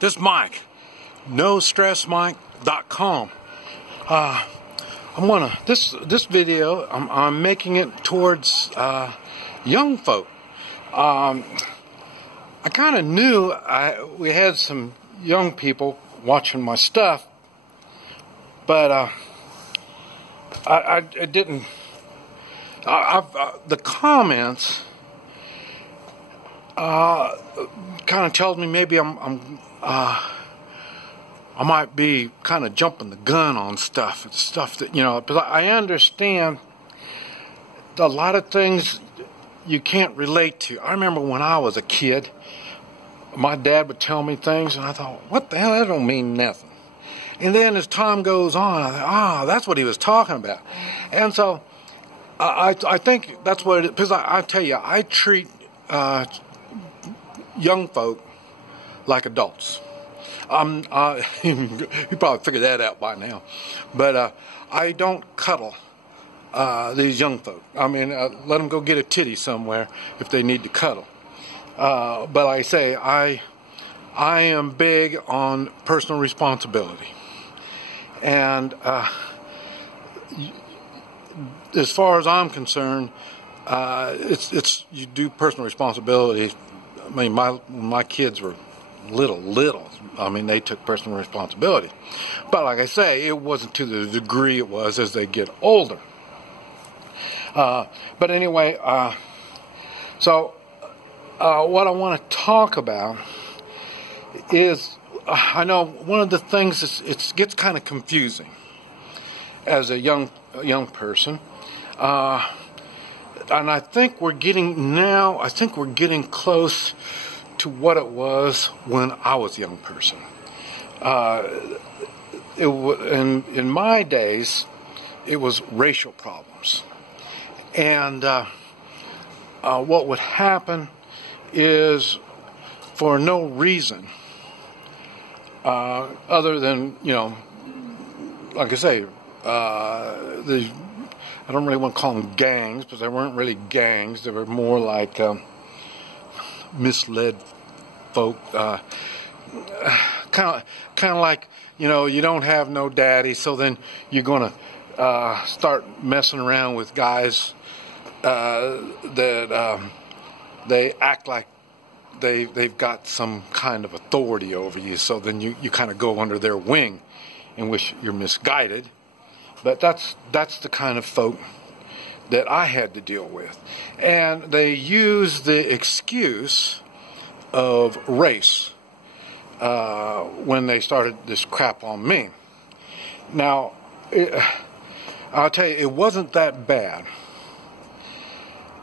This is Mike, NoStressMike.com. This video I'm making it towards young folk. I kind of knew we had some young people watching my stuff, but I didn't. The comments kind of tells me maybe I might be kind of jumping the gun on stuff that, you know, because I understand a lot of things you can't relate to. I remember when I was a kid, my dad would tell me things, and I thought, what the hell, that don't mean nothing. And then as time goes on, I thought, that's what he was talking about. And so I think that's what it is, because I tell you, I treat young folk like adults. You probably figured that out by now. But I don't cuddle these young folk. I mean, let them go get a titty somewhere if they need to cuddle. But like I say, I am big on personal responsibility. And as far as I'm concerned, it's you do personal responsibility. I mean, my kids were little. I mean, they took personal responsibility. But like I say, it wasn't to the degree it was as they get older. But anyway, so what I want to talk about is, I know one of the things is it gets kind of confusing as a young person. And I think we're getting close to what it was when I was a young person. In my days, it was racial problems. And what would happen is, for no reason, other than, you know, like I say, I don't really want to call them gangs, because they weren't really gangs. They were more like misled folk, kind of like, you know, you don't have no daddy, so then you're going to start messing around with guys that they act like they've got some kind of authority over you, so then you kind of go under their wing, in which you're misguided. But that's the kind of folk that I had to deal with. And they use the excuse of race when they started this crap on me. Now, I'll tell you, it wasn't that bad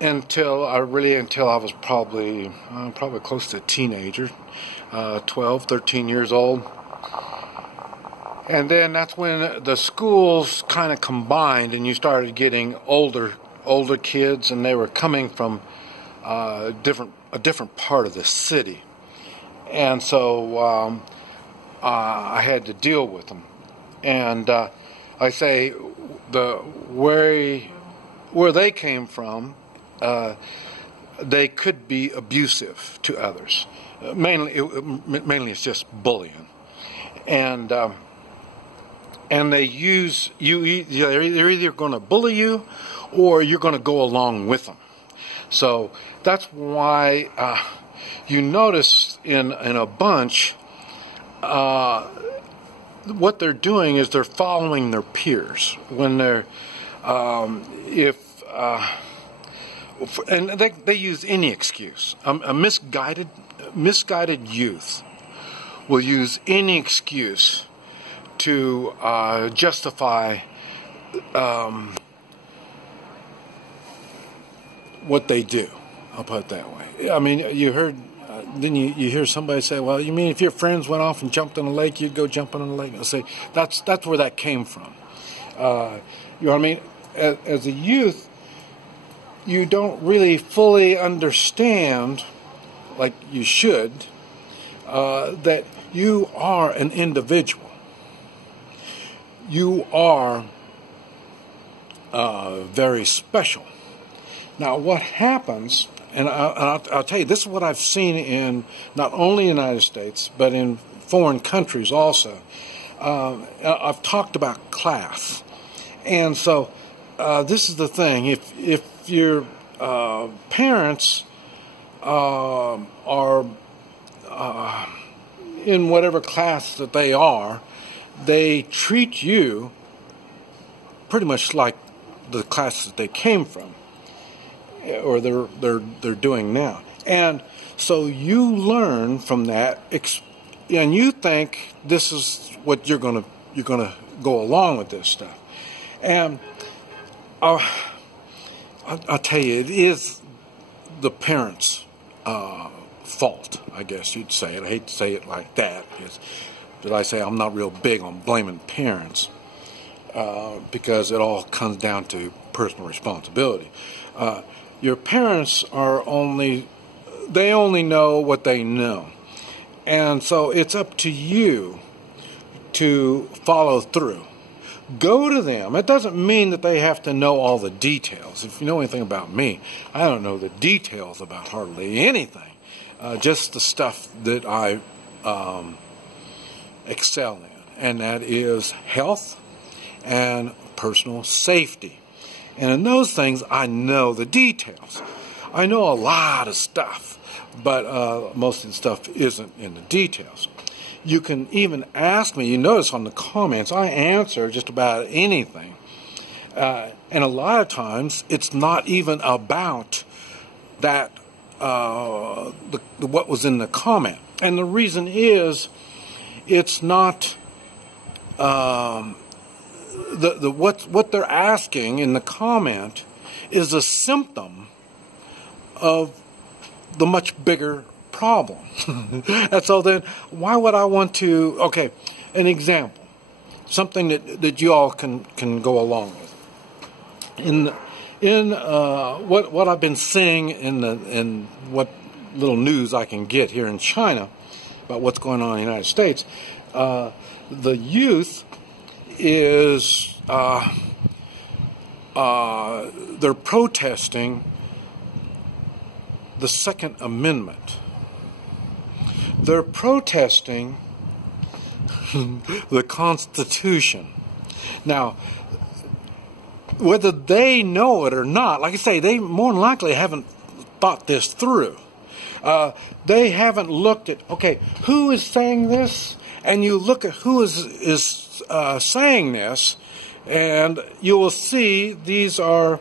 until I was probably close to a teenager, 12, 13 years old. And then that's when the schools kind of combined, and you started getting older kids, and they were coming from a different part of the city, and so I had to deal with them. And I say where they came from, they could be abusive to others. Mainly it's just bullying, and they use you. They're either going to bully you, or you're going to go along with them. So that's why you notice in a bunch, what they're doing is they're following their peers when they're and they use any excuse. A misguided youth will use any excuse to justify what they do. I'll put it that way. I mean, you heard, then you hear somebody say, well, you mean if your friends went off and jumped in a lake, you'd go jumping in a lake? I'll say, that's where that came from. You know what I mean? As a youth, you don't really fully understand, like you should, that you are an individual. You are very special. Now, what happens, and I'll tell you, this is what I've seen in not only the United States, but in foreign countries also. I've talked about class. And so this is the thing. If your parents are in whatever class that they treat you pretty much like the class that they came from, or they're doing now. And so you learn from that, and you think this is what you're gonna go along with this stuff. And I'll tell you, it is the parents' fault, I guess you'd say it. I hate to say it like that, because did I say I'm not real big on blaming parents, because it all comes down to personal responsibility. Your parents they only know what they know. And so it's up to you to follow through. Go to them. It doesn't mean that they have to know all the details. If you know anything about me, I don't know the details about hardly anything. Just the stuff that I excel in. And that is health and personal safety. And in those things, I know the details. I know a lot of stuff, but most of the stuff isn't in the details. You can even ask me. You notice on the comments, I answer just about anything. And a lot of times, it's not even about that, what was in the comment. And the reason is, it's not... what they're asking in the comment is a symptom of the much bigger problem. And so then, why would I want to? Okay, an example, something that you all can go along with. In what I've been seeing in what little news I can get here in China about what's going on in the United States, the youth is they're protesting the Second Amendment. They're protesting the Constitution. Now, whether they know it or not, like I say, they more than likely haven't thought this through. They haven't looked at, okay, who is saying this? And you look at who is saying this, and you will see these are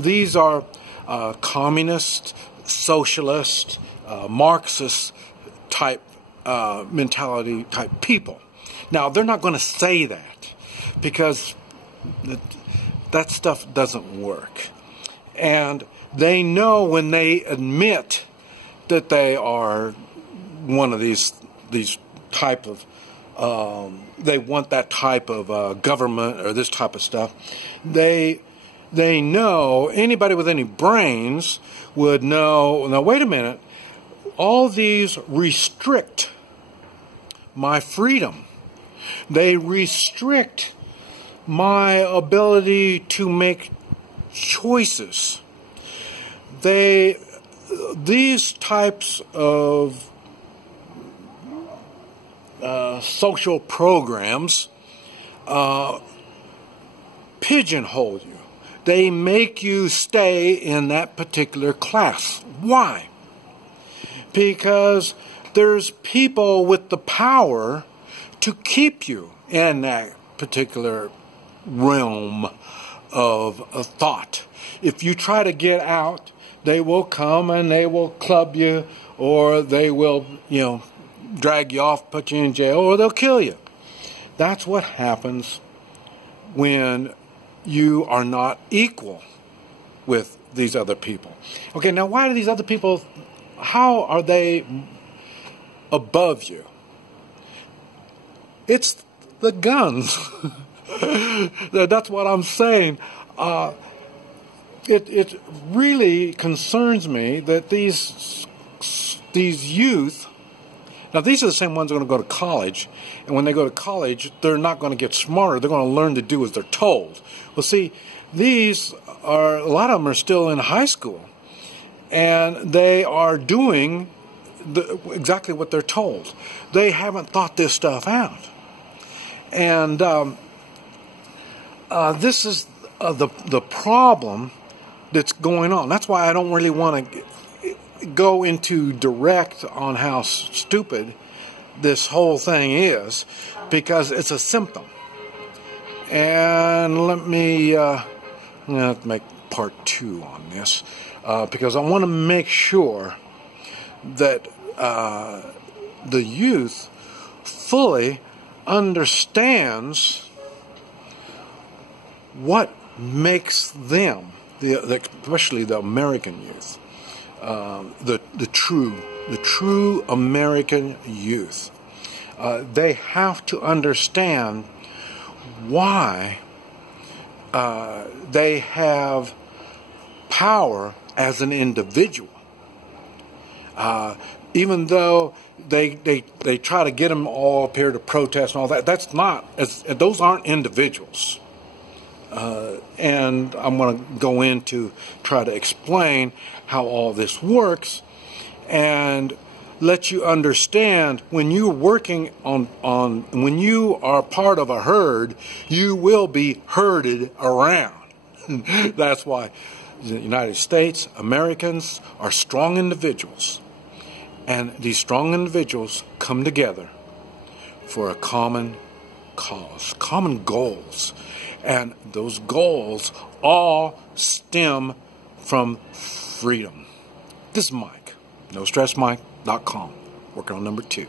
these are communist, socialist, Marxist type mentality type people. Now, they're not going to say that, because that stuff doesn't work. And they know when they admit that they are one of these type of they want that type of government or this type of stuff. They know, anybody with any brains would know, now wait a minute, all these restrict my freedom. They restrict my ability to make choices. These types of social programs pigeonhole you. They make you stay in that particular class. Why? Because there's people with the power to keep you in that particular realm of thought. If you try to get out, they will come and they will club you, or they will, drag you off, put you in jail, or they'll kill you. That's what happens when you are not equal with these other people. Okay, now why do these other people, how are they above you? It's the guns. That's what I'm saying. It really concerns me that these youth, now these are the same ones that are going to go to college, and when they go to college, they're not going to get smarter. They're going to learn to do as they're told. Well, see, these are, a lot of them are still in high school, and they are doing exactly what they're told. They haven't thought this stuff out. And this is the problem that's going on. That's why I don't really want to go into direct on how stupid this whole thing is, because it's a symptom. And let me I'm going to have to make part 2 on this, because I want to make sure that the youth fully understands what makes them, especially the American youth, the true American youth. They have to understand why they have power as an individual. Even though they try to get them all up here to protest and all that, those aren't individuals. And I'm going to go into try to explain how all this works and let you understand when you're working when you are part of a herd, you will be herded around. That's why the United States, Americans are strong individuals. And these strong individuals come together for a common cause, common goals. And those goals all stem from freedom. This is Mike, NoStressMike.com, working on number 2.